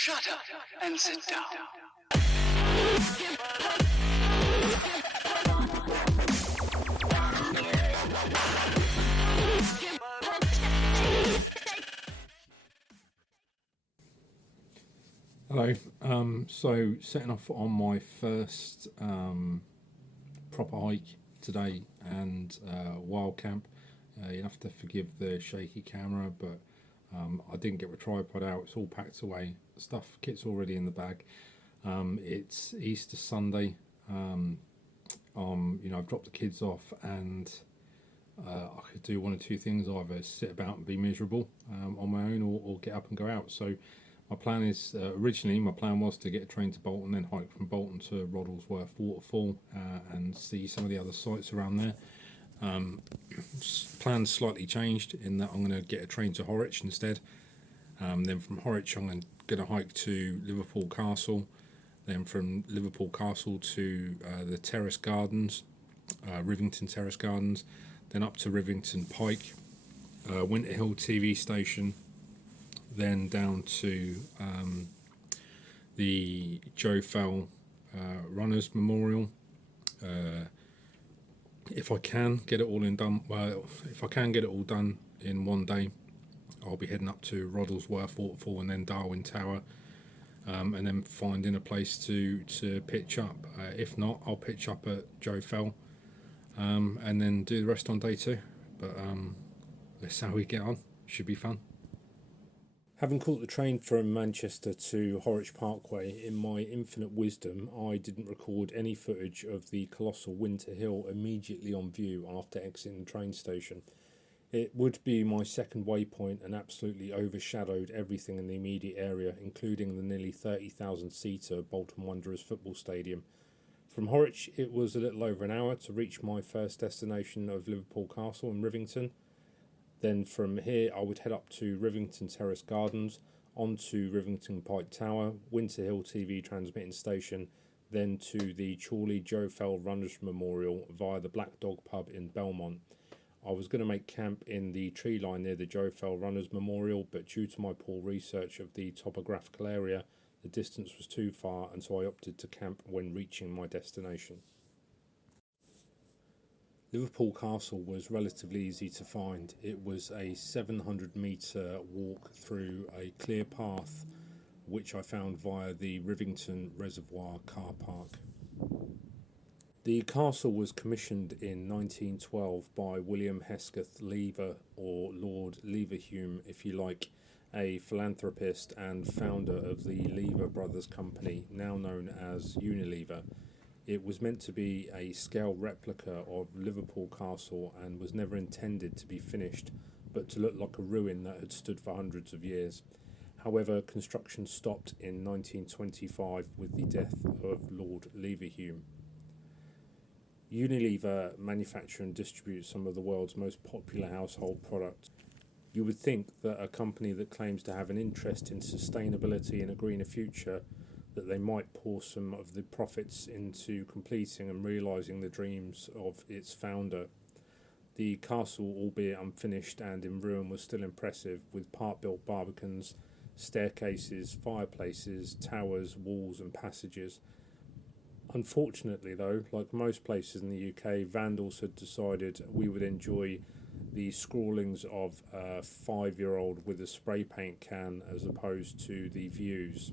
Shut up and sit down. Hello. So setting off on my first proper hike today and wild camp. You have to forgive the shaky camera, but I didn't get the tripod out. It's all packed away. Kit's already in the bag. It's Easter Sunday. I've dropped the kids off, and I could do one of two things: either sit about and be miserable on my own, or get up and go out. So my plan is originally my plan was to get a train to Bolton, then hike from Bolton to Roddlesworth Waterfall and see some of the other sites around there. Plans slightly changed in that I'm going to get a train to Horwich instead. Then from Horwich I'm going to hike to Liverpool Castle. Then from Liverpool Castle to the Terrace Gardens, Rivington Terrace Gardens. Then up to Rivington Pike, Winter Hill TV station. Then down to the Joe Fell Runners Memorial. If I can get it all done in one day, I'll be heading up to Roddlesworth Waterfall and then Darwin Tower, and then finding a place to pitch up. If not, I'll pitch up at Joe Fell, and then do the rest on day two. But let's see how we get on. Should be fun. Having caught the train from Manchester to Horwich Parkway, in my infinite wisdom, I didn't record any footage of the colossal Winter Hill immediately on view after exiting the train station. It would be my second waypoint and absolutely overshadowed everything in the immediate area, including the nearly 30,000-seater Bolton Wanderers football stadium. From Horwich, it was a little over an hour to reach my first destination of Liverpool Castle in Rivington. Then from here I would head up to Rivington Terrace Gardens, on to Rivington Pike Tower, Winter Hill TV transmitting station, then to the Chorley Joe Fell Runners Memorial via the Black Dog pub in Belmont. I was going to make camp in the tree line near the Joe Fell Runners Memorial, but due to my poor research of the topographical area, the distance was too far, and so I opted to camp when reaching my destination. Liverpool Castle was relatively easy to find. It was a 700-metre walk through a clear path, which I found via the Rivington Reservoir car park. The castle was commissioned in 1912 by William Hesketh Lever, or Lord Leverhulme if you like, a philanthropist and founder of the Lever Brothers Company, now known as Unilever. It was meant to be a scale replica of Liverpool Castle and was never intended to be finished, but to look like a ruin that had stood for hundreds of years. However, construction stopped in 1925 with the death of Lord Leverhulme. Unilever manufacture and distribute some of the world's most popular household products. You would think that a company that claims to have an interest in sustainability and a greener future, that they might pour some of the profits into completing and realising the dreams of its founder. The castle, albeit unfinished and in ruin, was still impressive, with part-built barbicans, staircases, fireplaces, towers, walls and passages. Unfortunately though, like most places in the UK, vandals had decided we would enjoy the scrawlings of a 5-year-old with a spray paint can as opposed to the views.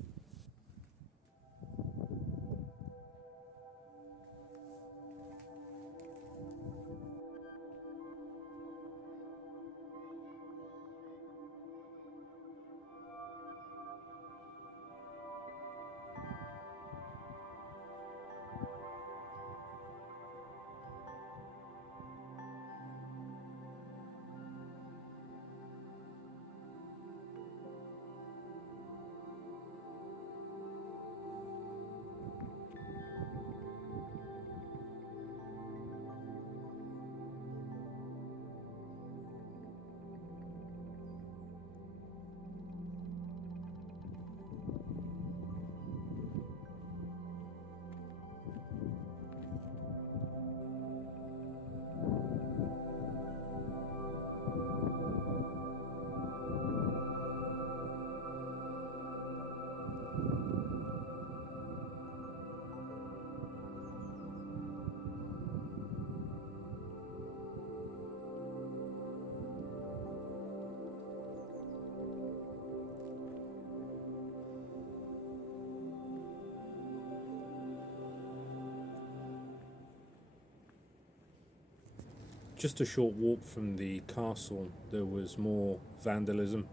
Just a short walk from the castle, there was more vandalism,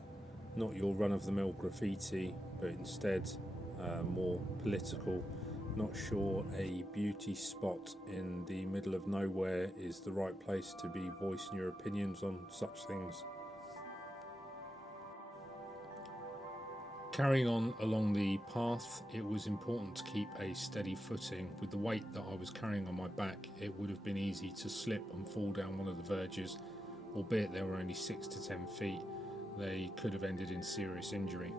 not your run-of-the-mill graffiti, but instead more political. Not sure a beauty spot in the middle of nowhere is the right place to be voicing your opinions on such things. Carrying on along the path, it was important to keep a steady footing. With the weight that I was carrying on my back, it would have been easy to slip and fall down one of the verges, albeit they were only 6 to 10 feet. They could have ended in serious injury.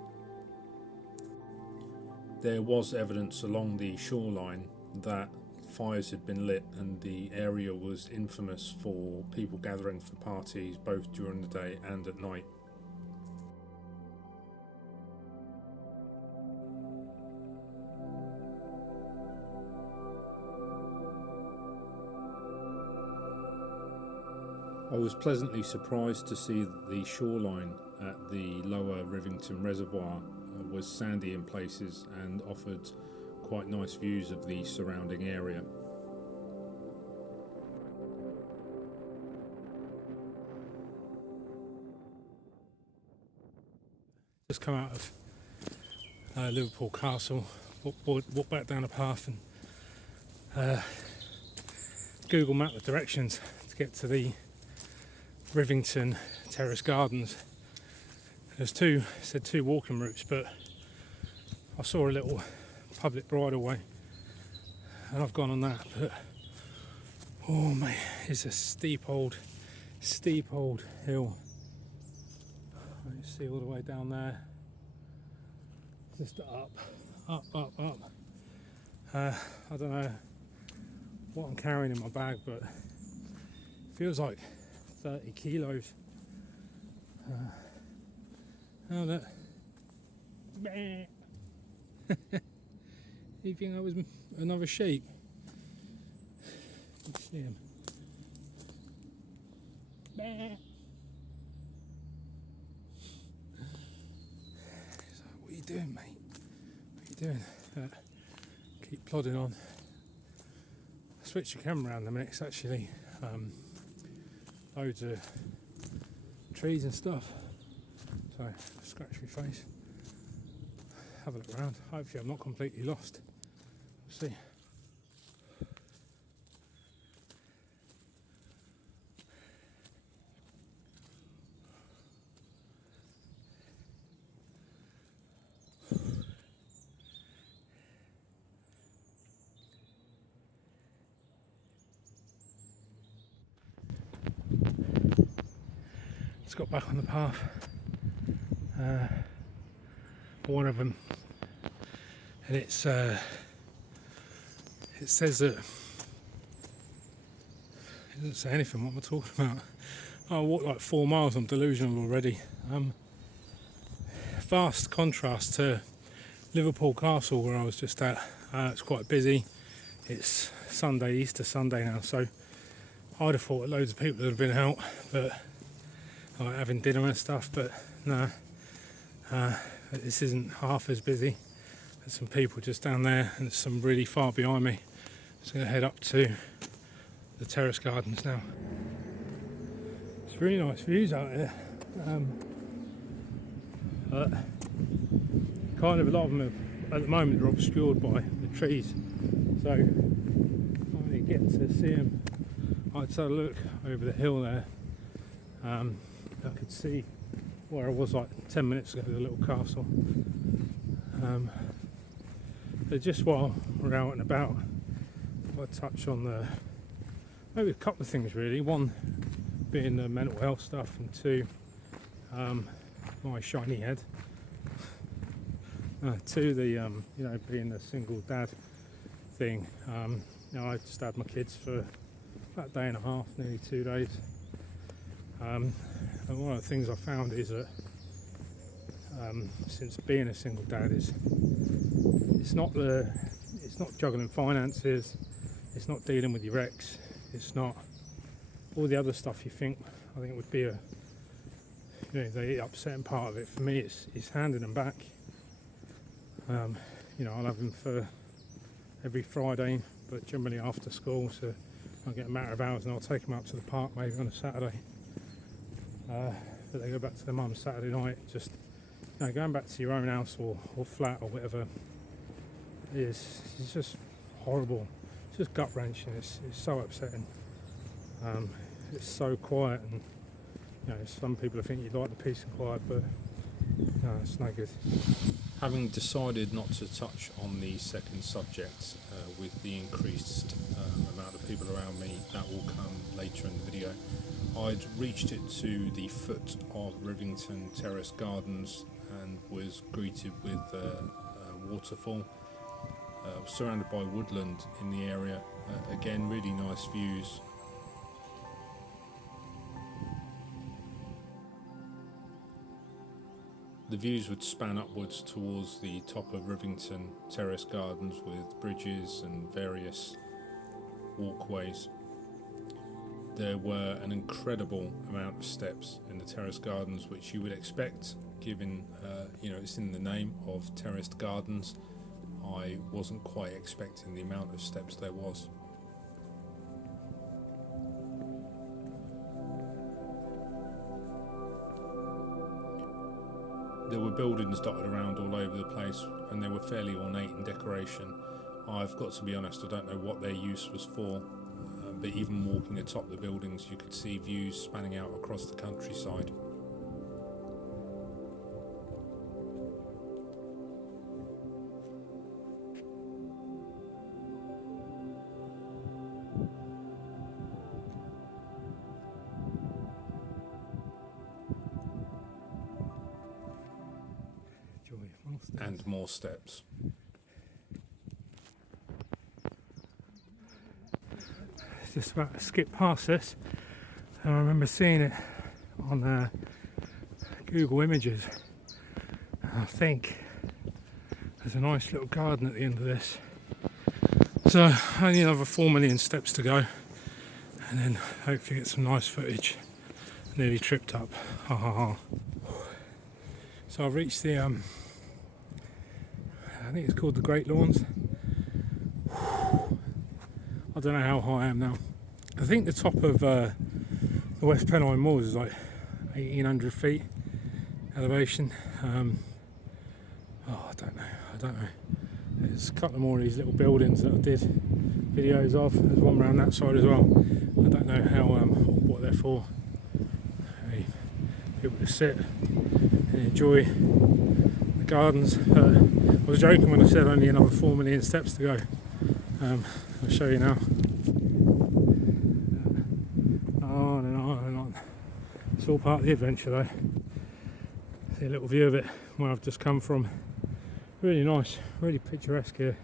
There was evidence along the shoreline that fires had been lit, and the area was infamous for people gathering for parties both during the day and at night. I was pleasantly surprised to see that the shoreline at the lower Rivington Reservoir was sandy in places and offered quite nice views of the surrounding area. Just come out of Liverpool Castle, walk back down the path and Google map the directions to get to the Rivington Terrace Gardens. There's two walking routes, but I saw a little public bridleway and I've gone on that, but oh mate, it's a steep old hill. You see all the way down there, just up. I don't know what I'm carrying in my bag, but it feels like 30 kilos. Oh, that. You think that was another sheep? You see him. So, what are you doing, mate? What are you doing? Keep plodding on. Switch the camera around a minute, 'cause actually loads of trees and stuff. So, scratch my face. Have a look around. Hopefully I'm not completely lost. We'll see. Just got back on the path. One of them, and it says that it doesn't say anything. What am I talking about? I walked like 4 miles. I'm delusional already. Vast contrast to Liverpool Castle, where I was just at. It's quite busy. It's Sunday, Easter Sunday now, so I'd have thought that loads of people would have been out, but like having dinner and stuff. But no. This isn't half as busy. There's some people just down there and some really far behind me. Just going to head up to the Terrace Gardens now. It's really nice views out here. Kind of a lot of them at the moment are obscured by the trees, so I only get to see them. I had a look over the hill there. I could see where I was like 10 minutes ago, the little castle. But just while we're out and about, I'll touch on maybe a couple of things really. One being the mental health stuff, and two, my shiny head. Two, the being a single dad thing. I just had my kids for about a day and a half, nearly 2 days. And one of the things I found is that since being a single dad it's not juggling finances, it's not dealing with your ex, it's not all the other stuff I think would be the upsetting part of it. For me, it's handing them back. I'll have them for every Friday, but generally after school, so I'll get a matter of hours and I'll take them up to the park maybe on a Saturday. But they go back to their mum's Saturday night. Just going back to your own house or flat or whatever it's just horrible. It's just gut wrenching. It's so upsetting. It's so quiet, and some people think you like the peace and quiet, but no, it's no good. Having decided not to touch on the second subject with the increased amount of people around me, that will come later in the video. I'd reached it to the foot of Rivington Terrace Gardens and was greeted with a waterfall. Surrounded by woodland in the area. Again, really nice views. The views would span upwards towards the top of Rivington Terrace Gardens with bridges and various walkways. There were an incredible amount of steps in the Terrace Gardens, which you would expect given it's in the name of Terraced Gardens. I wasn't quite expecting the amount of steps there was. There were buildings dotted around all over the place, and they were fairly ornate in decoration. I've got to be honest, I don't know what their use was for, but even walking atop the buildings you could see views spanning out across the countryside. And more steps. Just about to skip past this, and I remember seeing it on Google Images. And I think there's a nice little garden at the end of this. So only another 4 million steps to go, and then hopefully get some nice footage. Nearly tripped up. Ha ha ha. So I've reached the I think it's called the Great Lawns. I don't know how high I am now. I think the top of the West Pennine Moors is like 1,800 feet elevation. I don't know. There's a couple more of these little buildings that I did videos of. There's one around that side as well. I don't know how what they're for. People to sit and enjoy the gardens. I was joking when I said only another 4 million steps to go. I'll show you now. On and on and on. It's all part of the adventure though. See a little view of it where I've just come from. Really nice, really picturesque here.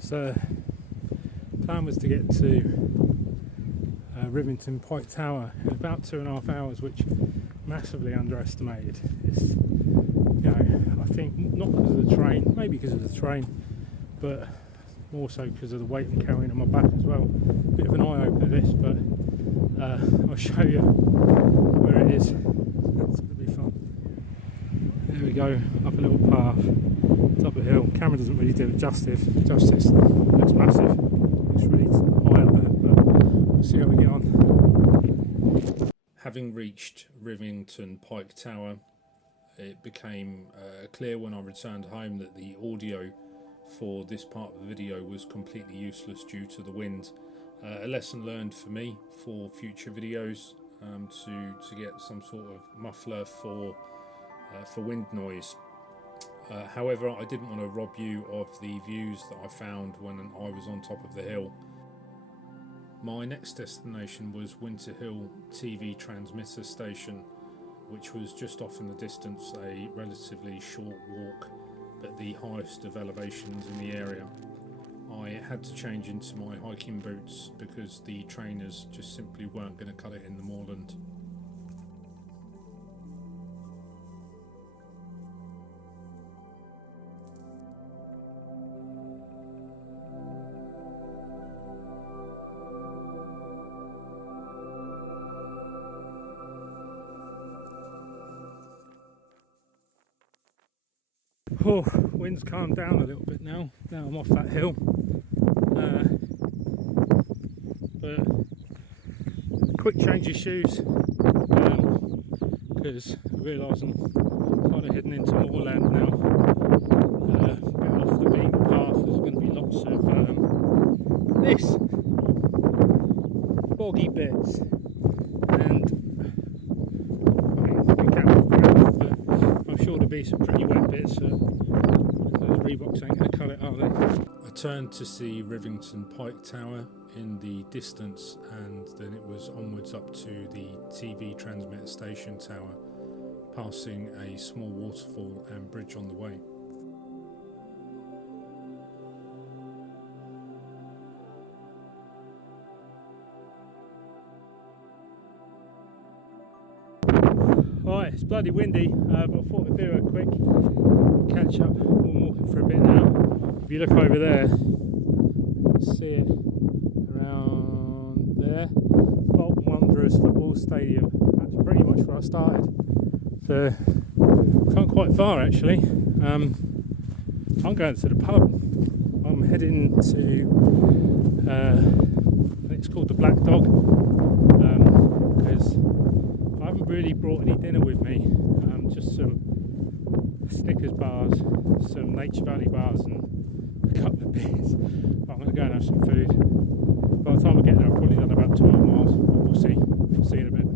So, plan was to get to Rivington Pike Tower in about 2.5 hours, which massively underestimated. It's, I think not because of the train, maybe because of the train, but more so because of the weight I'm carrying on my back as well. Bit of an eye opener this, but I'll show you where it is. It's going to be fun. There we go, up a little path, top of a hill. Camera doesn't really do it justice. It looks massive. It's really high up there, but we'll see how we get on. Having reached Rivington Pike Tower, it became clear when I returned home that the audio for this part of the video was completely useless due to the wind. A lesson learned for me for future videos, to get some sort of muffler for wind noise. However, I didn't want to rob you of the views that I found when I was on top of the hill. My next destination was Winter Hill TV transmitter station, which was just off in the distance, a relatively short walk, but the highest of elevations in the area. I had to change into my hiking boots because the trainers just simply weren't going to cut it in the moorland. Oh, wind's calmed down a little bit now. Now I'm off that hill. but quick change of shoes because I realise I'm kind of heading into moorland now. A bit off the beaten path. There's going to be lots of this boggy bits, and I mean, but I'm sure there'll be some pretty wet bits. Those Reeboks ain't going to cut it, are they? I turned to see Rivington Pike Tower in the distance, and then it was onwards up to the TV transmitter station tower, passing a small waterfall and bridge on the way. Right, it's bloody windy, but I thought I'd do a quick catch up. I'm walking for a bit now. If you look over there, you see it around there. Bolton Wanderers Football Stadium. That's pretty much where I started. So, come quite far actually. I'm going to the pub. I'm heading to, I think it's called the Black Dog, because I haven't really brought any dinner with me. Just some Snickers bars, some Nature Valley bars, and a couple of beers. But I'm going to go and have some food. By the time I get there, I've probably done about 12 miles, but we'll see. We'll see in a bit.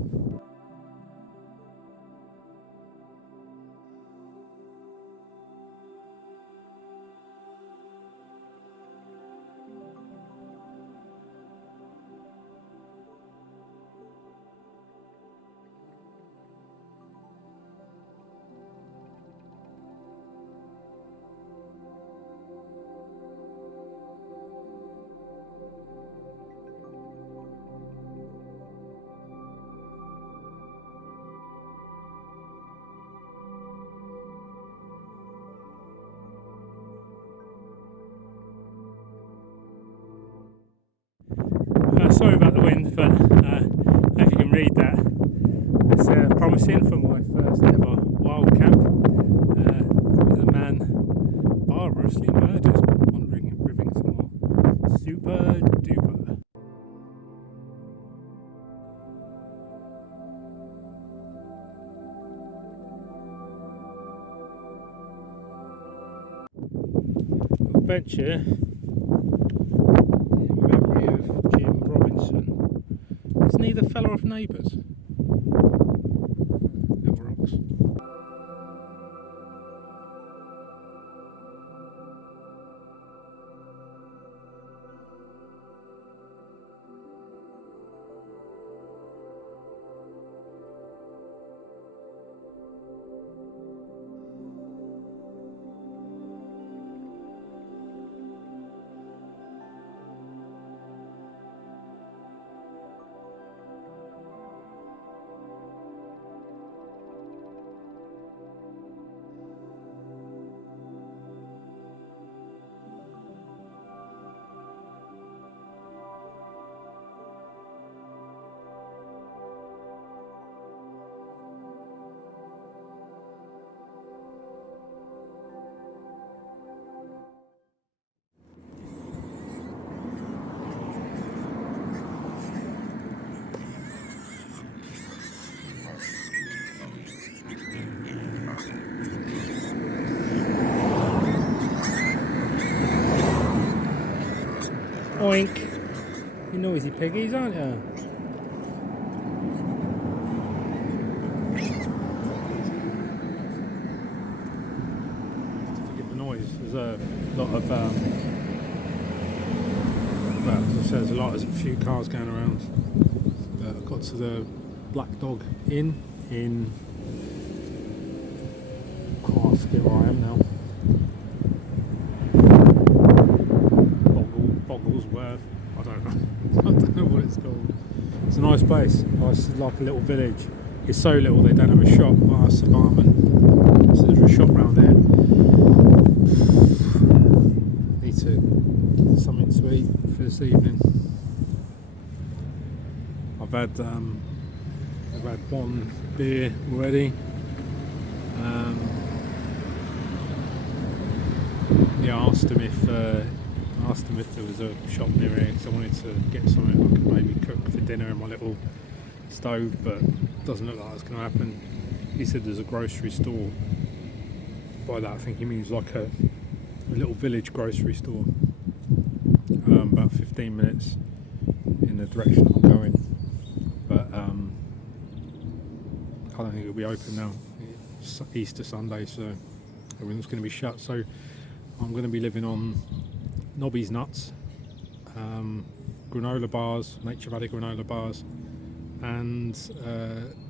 Sorry about the wind, but if you can read that, it's promising for my first ever wild camp. There was a man barbarously murdered wandering in Rivington Moor. Super duper. A bench here. Isn't he the fella of Neighbours? Little rocks. Oink! You noisy piggies, aren't you? Forgive the noise. There's a lot of, well, as I said, there's a few cars going around. I got to the Black Dog Inn in, oh, I forget where I am now. Bogglesworth, I don't know. I don't know what it's called. It's a nice place. It's like a little village. It's so little they don't have a shop. Oh, that's the barman. So there's a shop round there. Need to get something to eat for this evening. I've had one beer already. Yeah, I asked him if asked him if there was a shop near here because I wanted to get something I could maybe cook for dinner in my little stove, but it doesn't look like that's going to happen. He said there's a grocery store. By that I think he means like a little village grocery store, about 15 minutes in the direction I'm going, but I don't think it'll be open now. It's Easter Sunday, so everything's going to be shut, so I'm going to be living on Nobby's nuts, granola bars, Nature Valley granola bars, and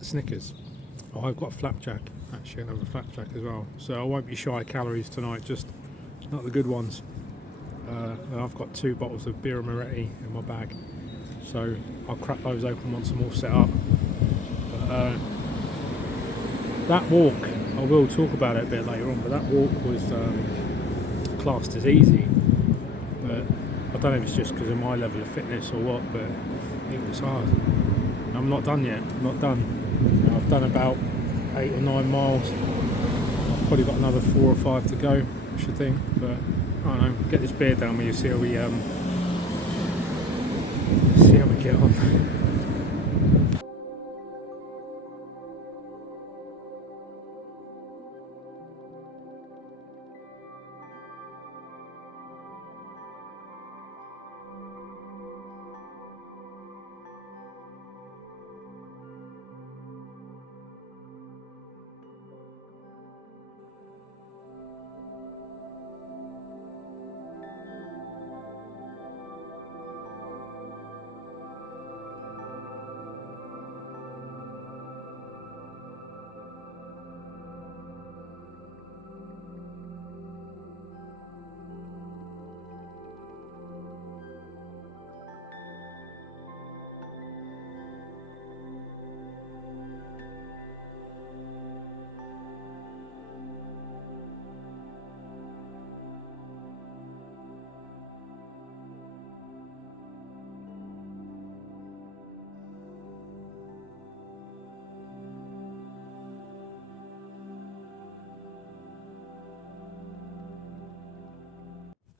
Snickers. Oh, I've got a flapjack, actually. I'll have a flapjack as well, so I won't be shy of calories tonight, just not the good ones. And I've got 2 bottles of Birra Moretti in my bag, so I'll crack those open once I'm all set up. But, that walk, I will talk about it a bit later on, but that walk was classed as easy, but I don't know if it's just because of my level of fitness or what, but it was hard. I'm not done yet, I'm not done. I've done about 8 or 9 miles. I've probably got another 4 or 5 to go, I should think, but I don't know, get this beer down with you, see how we get on.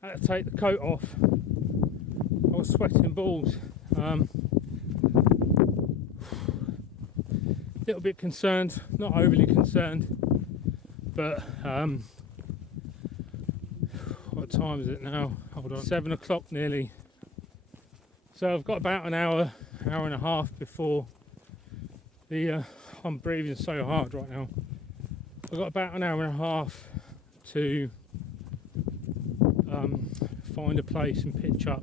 I had to take the coat off. I was sweating balls. Little bit concerned, not overly concerned, but what time is it now? Hold on, 7 o'clock nearly. So I've got about an hour and a half before the. I'm breathing so hard right now. I've got about an hour and a half to find a place and pitch up.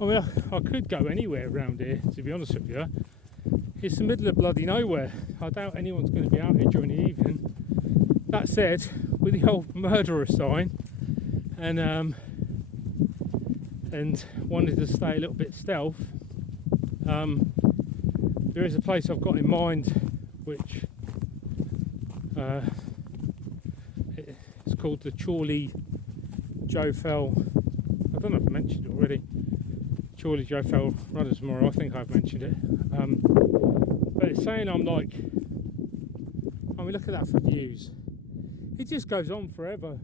I mean, I could go anywhere around here, to be honest with you. It's the middle of bloody nowhere. I doubt anyone's going to be out here during the evening. That said, with the old murderer sign and wanted to stay a little bit stealth, there is a place I've got in mind, which it's called the Chorley Joe Fell. I don't know if I mentioned it already. Chorley Joe Fell Runners Moor. I think I've mentioned it. But it's saying I mean, look at that for views. It just goes on forever.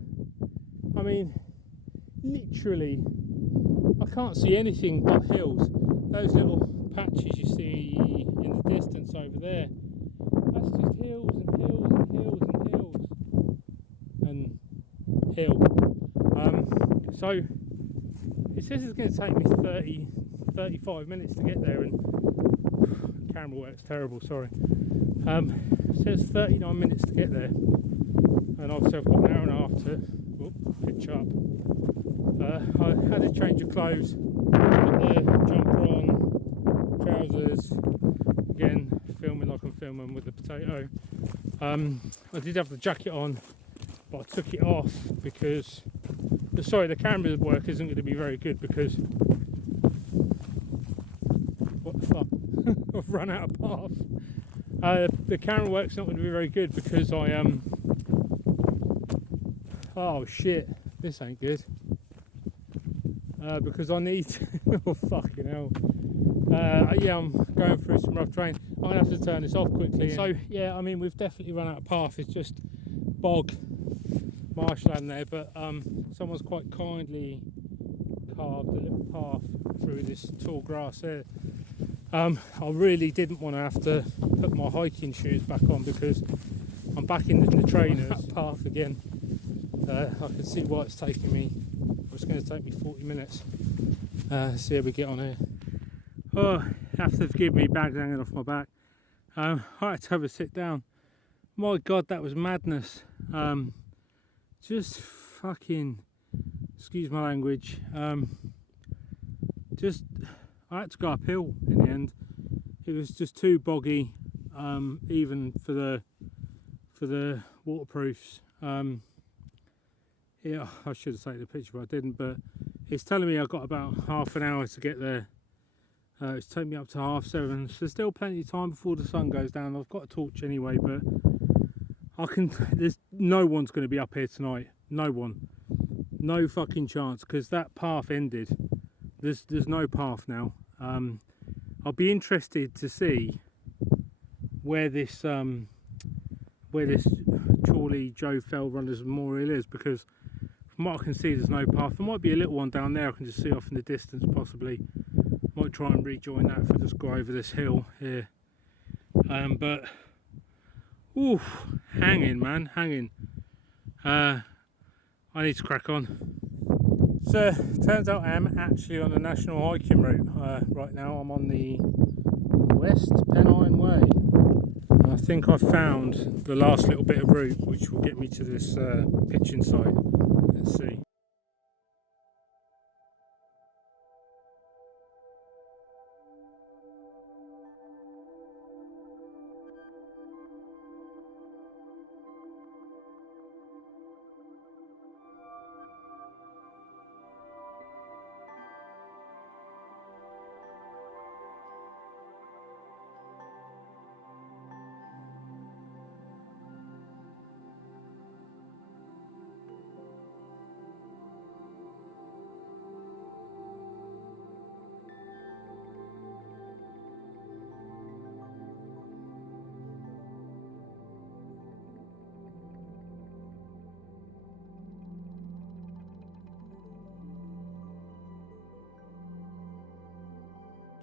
I mean, literally, I can't see anything but hills. Those little patches you see in the distance over there, that's just hills and hills and hills and hills and hill. So it says it's going to take me 35 minutes to get there, and camera work's terrible, sorry. It says 39 minutes to get there, and obviously I've got an hour and a half to pitch up. I had a change of clothes, put the jumper on, trousers, again filming like I'm filming with the potato. I did have the jacket on, but I took it off because the camera work isn't going to be very good because what the fuck? I've run out of path. The camera work's not going to be very good because I oh shit, this ain't good. Because I need oh fucking hell. Yeah, I'm going through some rough terrain. I'm gonna have to turn this off quickly. So yeah, I mean we've definitely run out of path. It's just bog marshland there, but someone's quite kindly carved a little path through this tall grass here. I really didn't want to have to put my hiking shoes back on because I'm back in the trainers. That path again. I can see why it's taking me. It's going to take me 40 minutes. See how we get on here. Oh, have to forgive me, bags hanging off my back. I had to have a sit down. My God, that was madness. Just fucking, excuse my language. Just, I had to go uphill in the end. It was just too boggy, even for the waterproofs. Yeah, I should have taken the picture, but I didn't. But it's telling me I've got about half an hour to get there. It's taken me up to 7:30, so there's still plenty of time before the sun goes down. I've got a torch anyway, but there's no one's going to be up here tonight. No one, no fucking chance, because that path ended. There's no path now. I'll be interested to see where this Chorley Joe Fell Runners Memorial is, because from what I can see, there's no path. There might be a little one down there I can just see off in the distance, possibly. Might try and rejoin that if I just go over this hill here. But oof, hanging, man, hanging. I need to crack on. So turns out I am actually on the national hiking route. Right now I'm on the West Penines Way. I think I've found the last little bit of route which will get me to this pitching site. Let's see.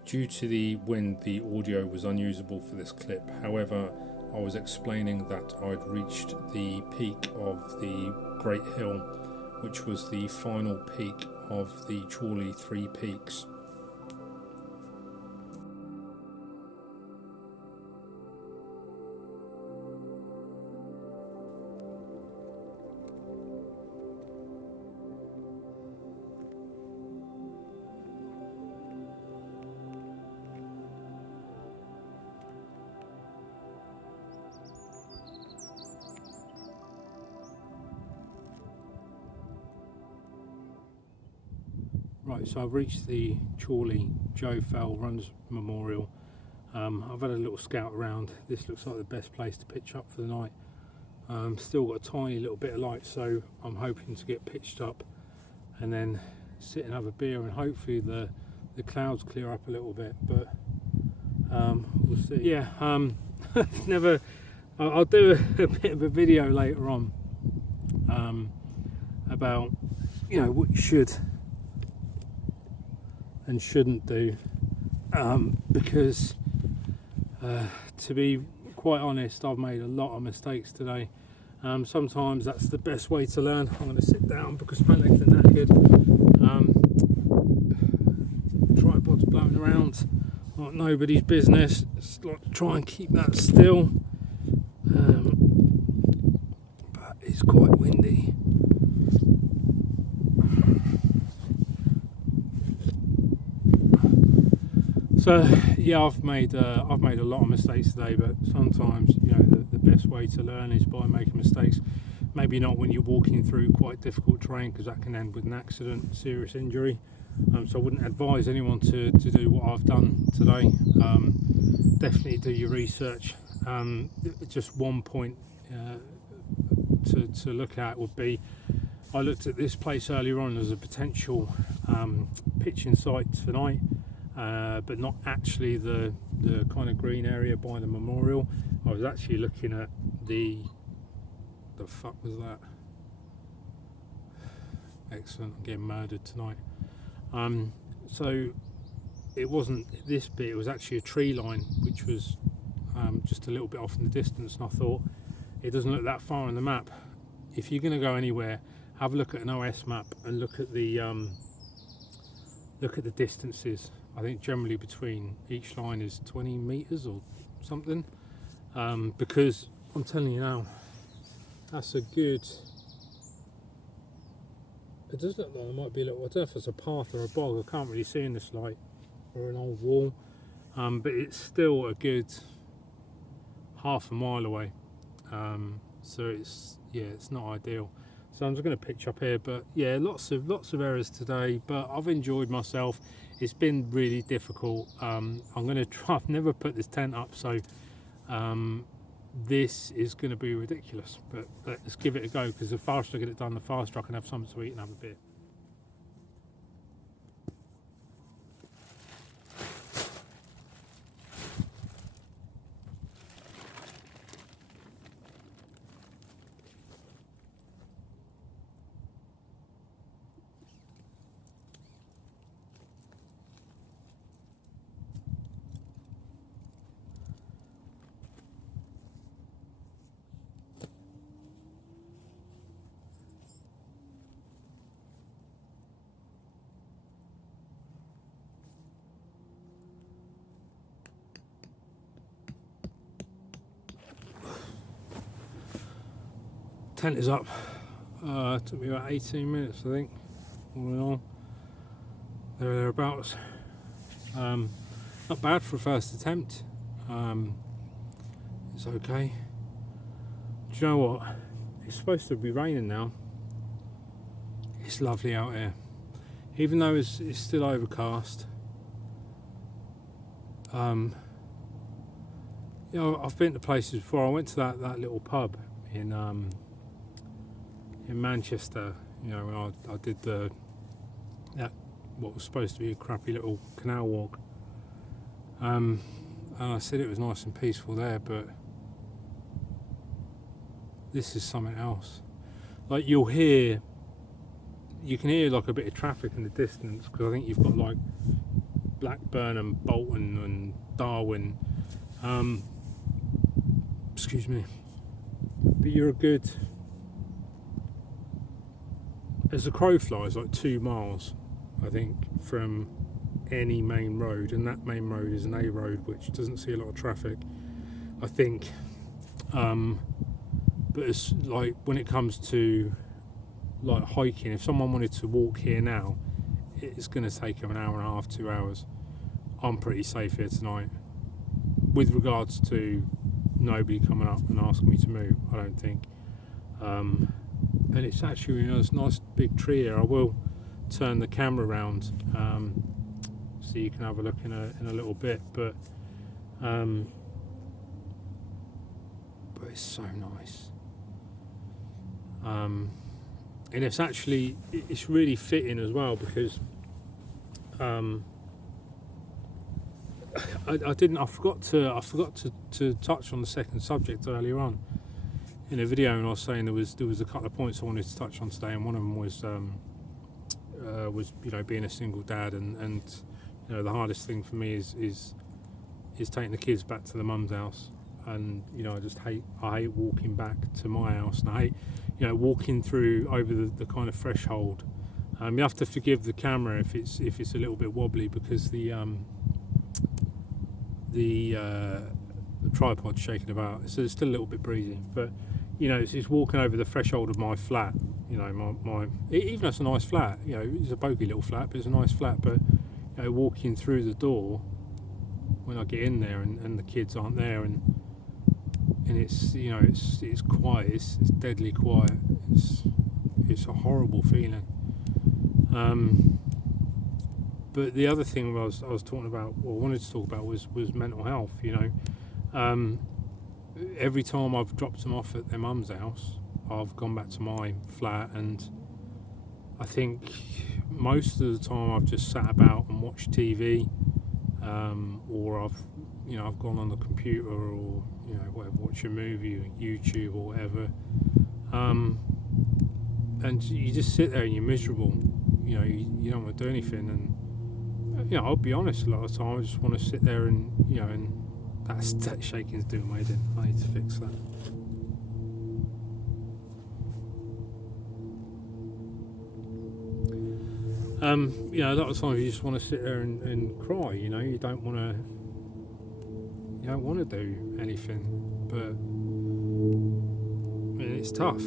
Due to the wind, the audio was unusable for this clip. However, I was explaining that I'd reached the peak of the Great Hill, which was the final peak of the Chorley Three Peaks. Right, so I've reached the Chorley Joe Fell Runners Memorial. I've had a little scout around. This looks like the best place to pitch up for the night. Still got a tiny little bit of light, so I'm hoping to get pitched up and then sit and have a beer, and hopefully the clouds clear up a little bit, but we'll see. Yeah, never. I'll do a bit of a video later on about, you know, what you should and shouldn't do, because to be quite honest, I've made a lot of mistakes today. Sometimes that's the best way to learn. I'm going to sit down because my legs are knackered. Tripod's blowing around like nobody's business. It's like to try and keep that still, but it's quite windy. So yeah, I've made a lot of mistakes today, but sometimes, you know, the best way to learn is by making mistakes. Maybe not when you're walking through quite difficult terrain, because that can end with an accident, serious injury. So I wouldn't advise anyone to do what I've done today. Definitely do your research. Just one point to look at would be, I looked at this place earlier on as a potential pitching site tonight. But not actually the kind of green area by the memorial. I was actually looking at the fuck was that? Excellent, I'm getting murdered tonight. So it wasn't this bit, it was actually a tree line which was just a little bit off in the distance, and I thought it doesn't look that far on the map. If you're going to go anywhere, have a look at an OS map and look at the distances. I think generally between each line is 20 meters or something, because I'm telling you now, that's a good. It does look like there might be a little. I don't know if it's a path or a bog. I can't really see in this light, or an old wall, but it's still a good half a mile away. So it's not ideal. So I'm just going to pitch up here, but yeah, lots of errors today. But I've enjoyed myself. It's been really difficult. I'm going to try. I've never put this tent up, so this is going to be ridiculous. But let's give it a go, because the faster I get it done, the faster I can have something to eat and have a beer. Tent is up. It took me about 18 minutes, I think, all in all. Thereabouts. Not bad for a first attempt. It's okay. Do you know what? It's supposed to be raining now. It's lovely out here, even though it's still overcast. You know, I've been to places before. I went to that little pub in Manchester, you know, when I did that what was supposed to be a crappy little canal walk, and I said it was nice and peaceful there, but this is something else. Like you can hear like a bit of traffic in the distance, because I think you've got like Blackburn and Bolton and Darwin, excuse me, but you're a good, as the crow flies, like 2 miles, I think, from any main road, and that main road is an A road which doesn't see a lot of traffic, I think. But it's like when it comes to like hiking, if someone wanted to walk here now, it's going to take them an hour and a half, 2 hours. I'm pretty safe here tonight, with regards to nobody coming up and asking me to move, I don't think. And it's actually, you know, it's a nice big tree here. I will turn the camera around so you can have a look in a little bit, but it's so nice. And it's actually, it's really fitting as well, because I forgot to touch on the second subject earlier on in a video, and I was saying there was a couple of points I wanted to touch on today, and one of them was you know, being a single dad, and you know, the hardest thing for me is taking the kids back to the mum's house, and you know, I hate walking back to my house, and I hate, you know, walking through over the kind of threshold. You have to forgive the camera if it's a little bit wobbly, because the tripod's shaking about, so it's still a little bit breezy, but you know, it's walking over the threshold of my flat. You know, my even though it's a nice flat, you know, it's a bogey little flat, but it's a nice flat. But you know, walking through the door when I get in there, and the kids aren't there, and it's, you know, it's quiet. It's deadly quiet. It's a horrible feeling. But the other thing I was talking about, or wanted to talk about, was mental health. You know, every time I've dropped them off at their mum's house, I've gone back to my flat, and I think most of the time I've just sat about and watched TV, or I've gone on the computer, or you know, whatever, watch a movie, or YouTube, or whatever, and you just sit there and you're miserable. you don't want to do anything, and I'll be honest, a lot of the time I just want to sit there and and that shaking's doing my head in. I need to fix that. A lot of times you just want to sit there and cry. You don't want to do anything, but it's tough.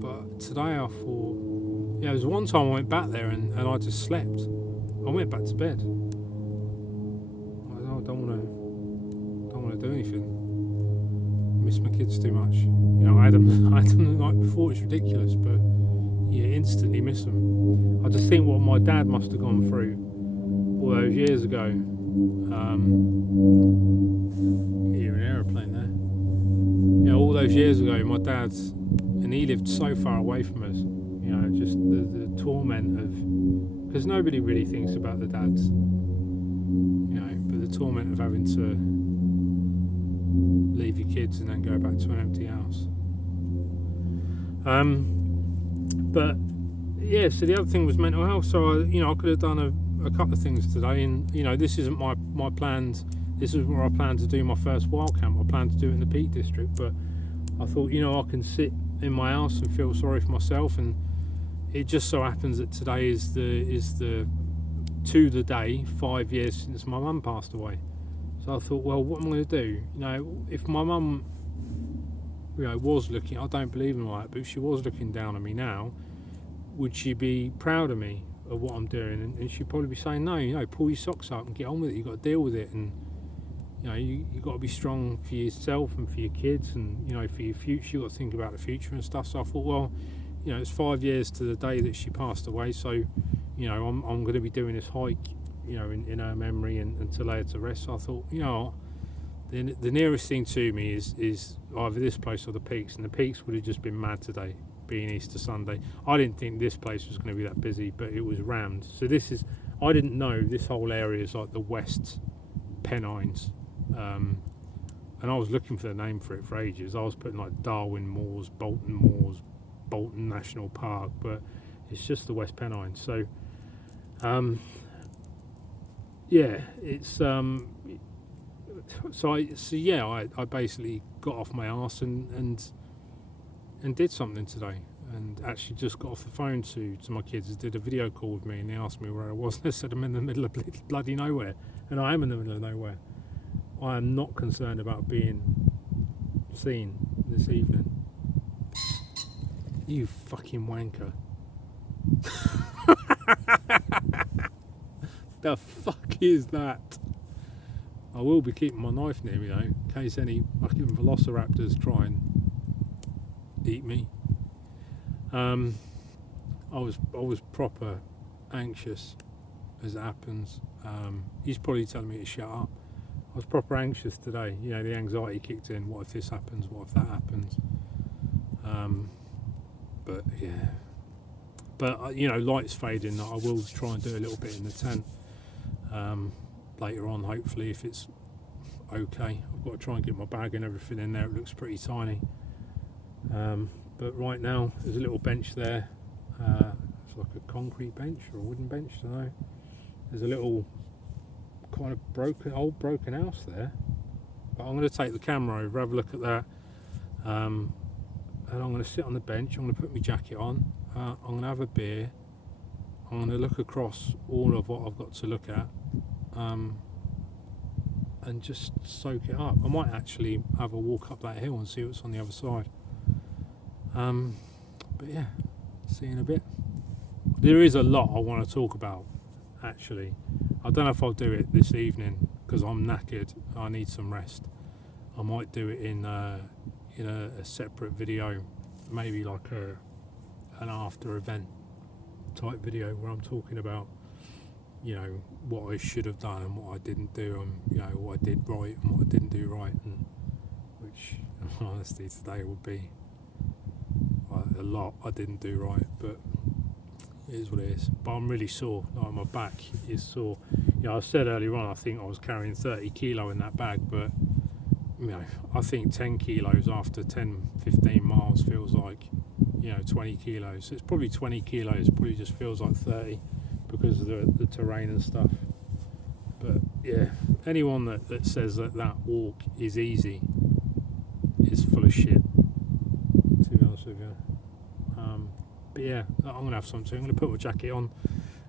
But today I thought, there was one time I went back there and I just slept. I went back to bed. I don't want to do anything. I miss my kids too much. I had them the night before. It's ridiculous, but you instantly miss them. I just think what my dad must have gone through all those years ago. Hear an aeroplane there. All those years ago, my dad's, and he lived so far away from us. Just the torment of, because nobody really thinks about the dads. But the torment of having to leave your kids and then go back to an empty house. But yeah, so the other thing was mental health. So I could have done a couple of things today, and this isn't my plans. This is where I plan to do my first wild camp. I plan to do it in the Peak District, but I thought I can sit in my house and feel sorry for myself, and it just so happens that today is the to the day 5 years since my mum passed away. So I thought, well, what am I going to do? If my mum was looking, I don't believe in that, but if she was looking down on me now, would she be proud of me of what I'm doing? And she'd probably be saying, no, pull your socks up and get on with it. You've got to deal with it, and you've got to be strong for yourself and for your kids, and for your future. You've got to think about the future and stuff. So I thought, well, it's 5 years to the day that she passed away, so I'm going to be doing this hike in her memory and to lay her to rest. So I thought, the nearest thing to me is either this place or the Peaks, and the Peaks would have just been mad today, being Easter Sunday. I didn't think this place was going to be that busy, but it was rammed. So I didn't know this whole area is like the West Penines, and I was looking for the name for it for ages. I was putting like Darwin Moors, Bolton National Park, but it's just the West Pennines. So it's I basically got off my arse and did something today, and actually just got off the phone to my kids, did a video call with me, and they asked me where I was. They said I'm in the middle of bloody nowhere, and I am in the middle of nowhere. I am not concerned about being seen this evening. You fucking wanker. The fuck is that? I will be keeping my knife near me though, in case any fucking velociraptors try and eat me. I was proper anxious, as it happens. He's probably telling me to shut up. I was proper anxious today. The anxiety kicked in. What if this happens? What if that happens? But yeah. But light's fading. I will try and do a little bit in the tent later on, hopefully, if it's okay. I've got to try and get my bag and everything in there. It looks pretty tiny. But right now, there's a little bench there. It's like a concrete bench or a wooden bench, I don't know. There's a little kind of broken house there. But I'm going to take the camera over, have a look at that. And I'm going to sit on the bench. I'm going to put my jacket on. I'm going to have a beer. I'm going to look across all of what I've got to look at, and just soak it up. I might actually have a walk up that hill and see what's on the other side. But yeah, see you in a bit. There is a lot I want to talk about, actually. I don't know if I'll do it this evening because I'm knackered. I need some rest. I might do it in a separate video, maybe like an after event type video where I'm talking about what I should have done and what I didn't do, and what I did right and what I didn't do right, and which in honesty today would be a lot I didn't do right, but it is what it is. But I'm really sore, like my back is sore. I said earlier on I think I was carrying 30 kilo in that bag, but I think 10 kilos after 10-15 miles feels like 20 kilos. So it's probably 20 kilos, probably just feels like 30 because of the terrain and stuff. But yeah, anyone that says that walk is easy is full of shit, to be honest with you. But yeah, I'm going to have something. I'm going to put my jacket on,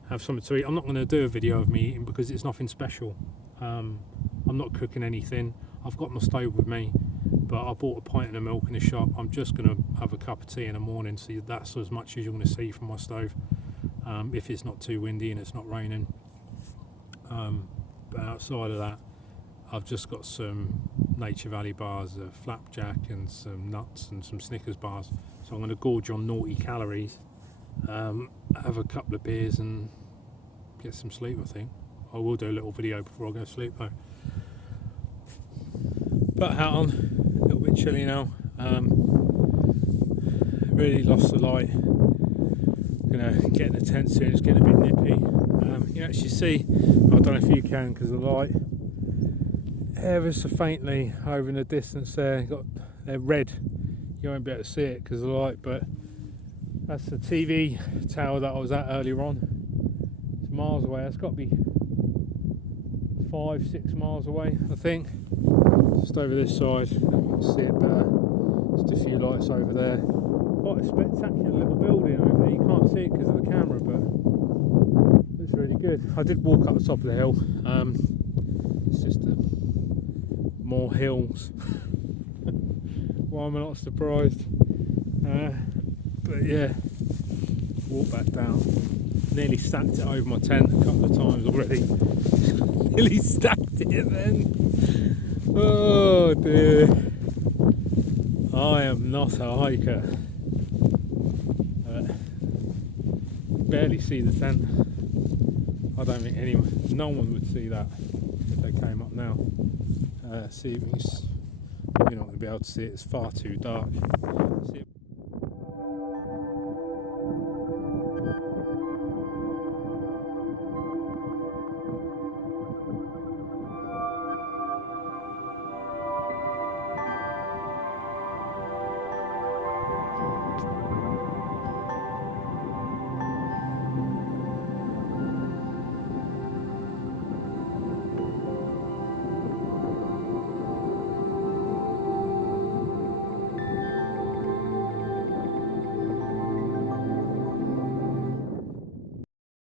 have something to eat. I'm not going to do a video of me eating because it's nothing special. I'm not cooking anything. I've got my stove with me, but I bought a pint of milk in the shop. I'm just going to have a cup of tea in the morning, so that's as much as you're going to see from my stove, if it's not too windy and it's not raining. But outside of that, I've just got some Nature Valley bars, a flapjack and some nuts and some Snickers bars. So I'm going to gorge on naughty calories, have a couple of beers and get some sleep, I think. I will do a little video before I go to sleep though. Put a hat on, a little bit chilly now. Really lost the light. Gonna get in the tent soon, it's getting a bit nippy. You can actually see, I don't know if you can because of the light, ever so faintly over in the distance there, they're red. You won't be able to see it because of the light, but that's the TV tower that I was at earlier on. It's miles away, it's got to be 5-6 miles away, I think. Just over this side, you can see it better. Just a few lights over there. Quite a spectacular little building over there. You can't see it because of the camera, but it's really good. I did walk up the top of the hill. It's just more hills. Why am I not surprised? But yeah, walk back down. Nearly stacked it over my tent a couple of times already. Nearly stacked it then. Oh dear. I am not a hiker. Barely see the tent. I don't think no one would see that if they came up now. See, you're not going to be able to see it, it's far too dark. See,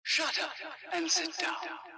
Shut up and sit down.